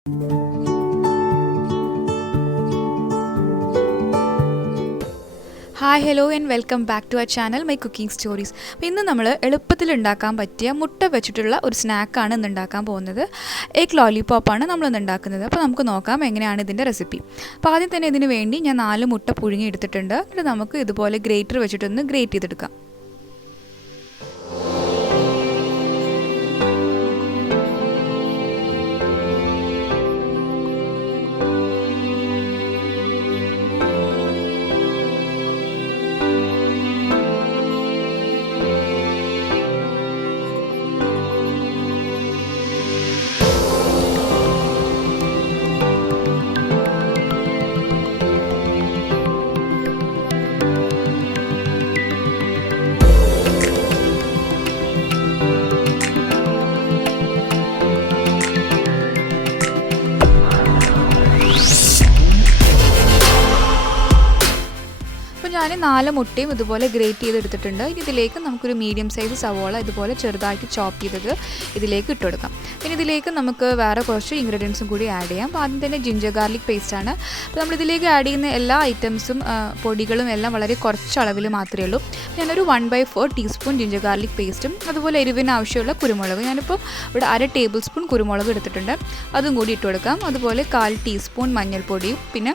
Hi, hello and welcome back to our channel My Cooking Stories. ഇന്ന് നമ്മൾ എളുപ്പത്തിൽ ഉണ്ടാക്കാൻ പറ്റിയ മുട്ട വെച്ചിട്ടുള്ള ഒരു സ്നാക്ക് ആണ് ഇന്ന് ഉണ്ടാക്കാൻ പോകുന്നത്. എഗ് ലോലിപോപ്പ് ആണ് നമ്മൾ ഇന്ന് ഉണ്ടാക്കുന്നത്. അപ്പോൾ നമുക്ക് നോക്കാം എങ്ങനെയാണ് ഇതിന്റെ റെസിപ്പി. അപ്പോൾ ആദ്യം തന്നെ ഇതിനു വേണ്ടി ഞാൻ 4 മുട്ട പുഴുങ്ങി എടുത്തിട്ടുണ്ട്. എന്നിട്ട് നമുക്ക് ഇതുപോലെ ഗ്രേറ്റർ വെച്ചിട്ടൊന്ന് ഗ്രേറ്റ് ചെയ്തെടുക്കാം. ഞാൻ 4 മുട്ടയും ഇതുപോലെ ഗ്രേറ്റ് ചെയ്തെടുത്തിട്ടുണ്ട്. ഇനി ഇതിലേക്ക് നമുക്കൊരു മീഡിയം സൈസ് സവോള ഇതുപോലെ ചെറുതായിട്ട് ചോപ്പ് ചെയ്തത് ഇതിലേക്ക് ഇട്ട് കൊടുക്കാം. പിന്നെ ഇതിലേക്ക് നമുക്ക് വേറെ കുറച്ച് ഇൻഗ്രീഡിയൻസും കൂടി ആഡ് ചെയ്യാം. അപ്പോൾ ആദ്യം തന്നെ ജിഞ്ചർ ഗാർലിക് പേസ്റ്റാണ്. അപ്പോൾ നമ്മളിതിലേക്ക് ആഡ് ചെയ്യുന്ന എല്ലാ ഐറ്റംസും പൊടികളും എല്ലാം വളരെ കുറച്ച് അളവിൽ മാത്രമേ ഉള്ളൂ. ഞാനൊരു 1/4 ടീസ്പൂൺ ജിഞ്ചർ ഗാർലിക് പേസ്റ്റും അതുപോലെ എരിവിന് ആവശ്യമുള്ള കുരുമുളക്, ഞാനിപ്പോൾ ഇവിടെ 1/2 ടേബിൾ സ്പൂൺ കുരുമുളക് എടുത്തിട്ടുണ്ട്, അതും കൂടി ഇട്ട് കൊടുക്കാം. അതുപോലെ 1/4 ടീസ്പൂൺ മഞ്ഞൾപ്പൊടിയും പിന്നെ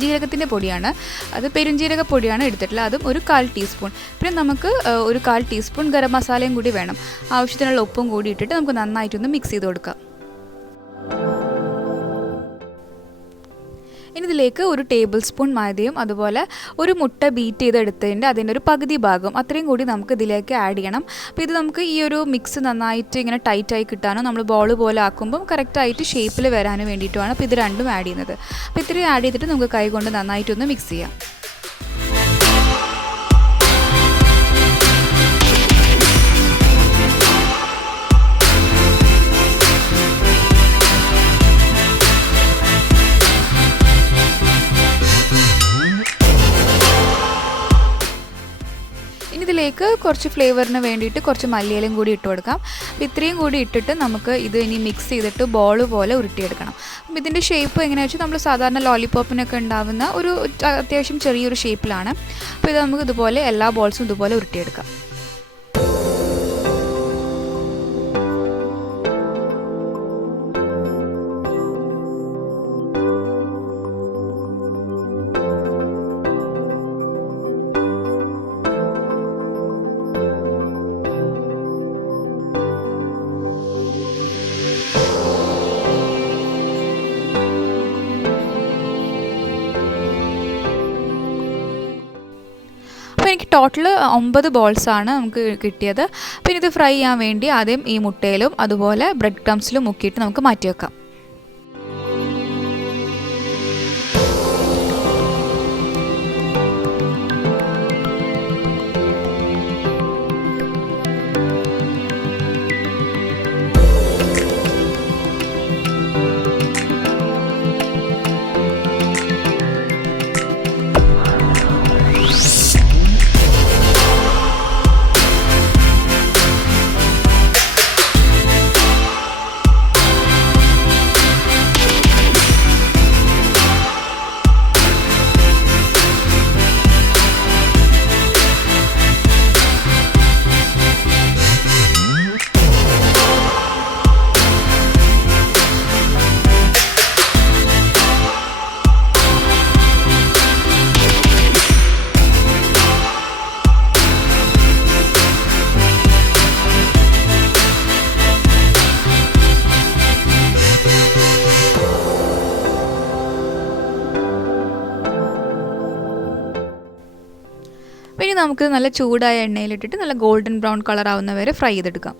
ജീരകത്തിൻ്റെ പൊടിയാണ്, അത് പെരുംജീരക പൊടിയാണ് എടുത്തിട്ടുള്ളത്, അതും ഒരു 1/4 ടീസ്പൂൺ. പിന്നെ നമുക്ക് ഒരു 1/4 ടീസ്പൂൺ ഗരം മസാലയും കൂടി വേണം. ആവശ്യത്തിനുള്ള ഉപ്പും കൂടി ഇട്ടിട്ട് നമുക്ക് നന്നായിട്ടൊന്ന് മിക്സ് ചെയ്ത് കൊടുക്കാം. ഇനി ഇതിലേക്ക് ഒരു ടേബിൾ സ്പൂൺ മൈദയും അതുപോലെ ഒരു മുട്ട ബീറ്റ് ചെയ്തെടുത്തതിൻ്റെ അതിൻ്റെ ഒരു പകുതി ഭാഗം അത്രയും കൂടി നമുക്ക് ഇതിലേക്ക് ആഡ് ചെയ്യണം. അപ്പോൾ ഇത് നമുക്ക് ഈ ഒരു മിക്സ് നന്നായിട്ട് ഇങ്ങനെ ടൈറ്റായി കിട്ടാനോ നമ്മൾ ബോൾ പോലെ ആക്കുമ്പം കറക്റ്റായിട്ട് ഷേപ്പിൽ വരാനും വേണ്ടിയിട്ടുമാണ് അപ്പോൾ ഇത് രണ്ടും ആഡ് ചെയ്യുന്നത്. അപ്പോൾ ഇത്രയും ആഡ് ചെയ്തിട്ട് നമുക്ക് കൈ കൊണ്ട് നന്നായിട്ടൊന്ന് മിക്സ് ചെയ്യാം. ഇതിലേക്ക് കുറച്ച് ഫ്ലേവറിന് വേണ്ടിയിട്ട് കുറച്ച് മല്ലിയിലയും കൂടി ഇട്ട് കൊടുക്കാം. അപ്പോൾ ഇത്രയും കൂടി ഇട്ടിട്ട് നമുക്ക് ഇത് ഇനി മിക്സ് ചെയ്തിട്ട് ബോൾ പോലെ ഉരുട്ടിയെടുക്കണം. അപ്പം ഇതിൻ്റെ ഷേപ്പ് എങ്ങനെയാണെന്ന് വെച്ചാൽ നമ്മൾ സാധാരണ ലോലിപോപ്പിനൊക്കെ ഉണ്ടാകുന്ന ഒരു അത്യാവശ്യം ചെറിയൊരു ഷേപ്പിലാണ്. അപ്പോൾ ഇത് നമുക്ക് ഇതുപോലെ എല്ലാ ബോൾസും ഇതുപോലെ ഉരുട്ടിയെടുക്കാം. അപ്പോൾ എനിക്ക് ടോട്ടൽ 9 ബോൾസാണ് നമുക്ക് കിട്ടിയത്. പിന്നെ ഇത് ഫ്രൈ ചെയ്യാൻ വേണ്ടി ആദ്യം ഈ മുട്ടയിലും അതുപോലെ ബ്രെഡ് ക്രംസിലും മുക്കിയിട്ട് നമുക്ക് മാറ്റി വെക്കാം. ഇനി നമുക്ക് നല്ല ചൂടായ എണ്ണയിലിട്ടിട്ട് നല്ല ഗോൾഡൻ ബ്രൗൺ കളർ ആവുന്ന വരെ ഫ്രൈ ചെയ്തെടുക്കാം.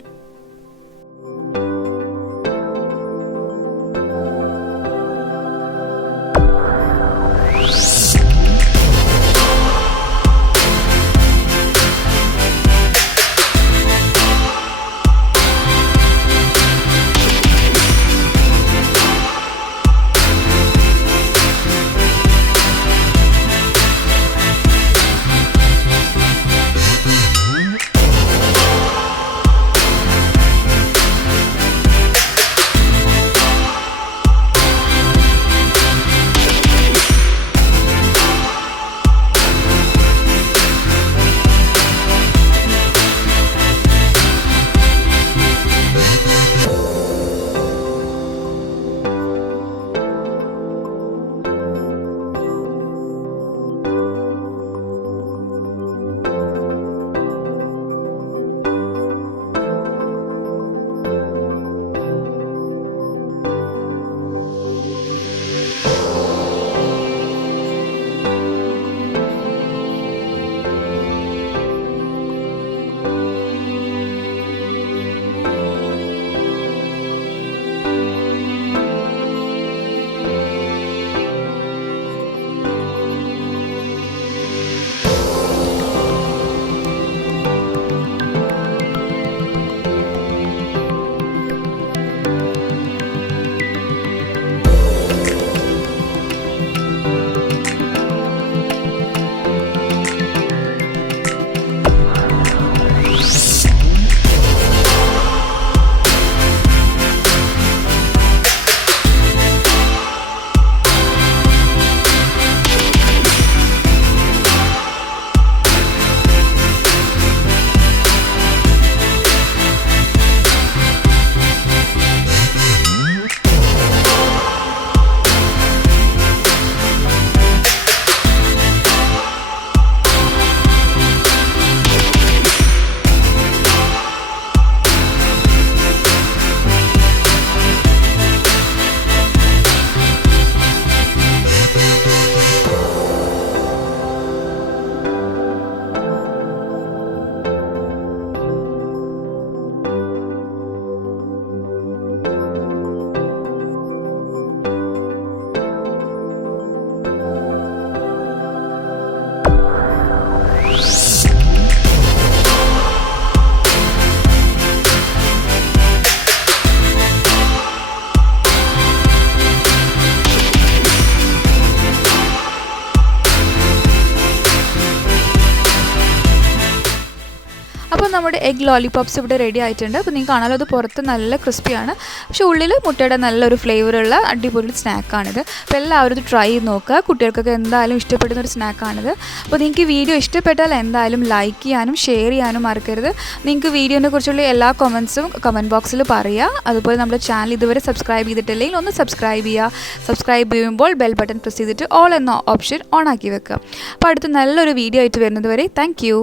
അപ്പോൾ നമ്മുടെ എഗ് ലോലിപോപ്സ് ഇവിടെ റെഡി ആയിട്ടുണ്ട്. അപ്പോൾ നിങ്ങൾക്ക് കാണാമല്ലോ അത് പുറത്ത് നല്ല ക്രിസ്പിയാണ്, പക്ഷേ ഉള്ളിൽ മുട്ടയുടെ നല്ലൊരു ഫ്ലേവറുള്ള അടിപൊളി സ്നാക്കാണിത്. അപ്പോൾ എല്ലാവരും ഇത് ട്രൈ ചെയ്ത് നോക്കുക. കുട്ടികൾക്കൊക്കെ എന്തായാലും ഇഷ്ടപ്പെടുന്ന ഒരു സ്നാക്കാണിത്. അപ്പോൾ നിങ്ങൾക്ക് ഈ വീഡിയോ ഇഷ്ടപ്പെട്ടാൽ എന്തായാലും ലൈക്ക് ചെയ്യാനും ഷെയർ ചെയ്യാനും മറക്കരുത്. നിങ്ങൾക്ക് വീഡിയോനെ കുറിച്ചുള്ള എല്ലാ കമൻസും കമൻറ്റ് ബോക്സിൽ പറയുക. അതുപോലെ നമ്മുടെ ചാനൽ ഇതുവരെ സബ്സ്ക്രൈബ് ചെയ്തിട്ടില്ലെങ്കിൽ ഒന്ന് സബ്സ്ക്രൈബ് ചെയ്യുക. സബ്സ്ക്രൈബ് ചെയ്യുമ്പോൾ ബെൽ ബട്ടൺ പ്രസ് ചെയ്തിട്ട് ഓൾ എന്ന ഓപ്ഷൻ ഓൺ ആക്കി വെക്കുക. അപ്പോൾ അടുത്ത നല്ലൊരു വീഡിയോ ആയിട്ട് വരുന്നത് വരെ താങ്ക് യു.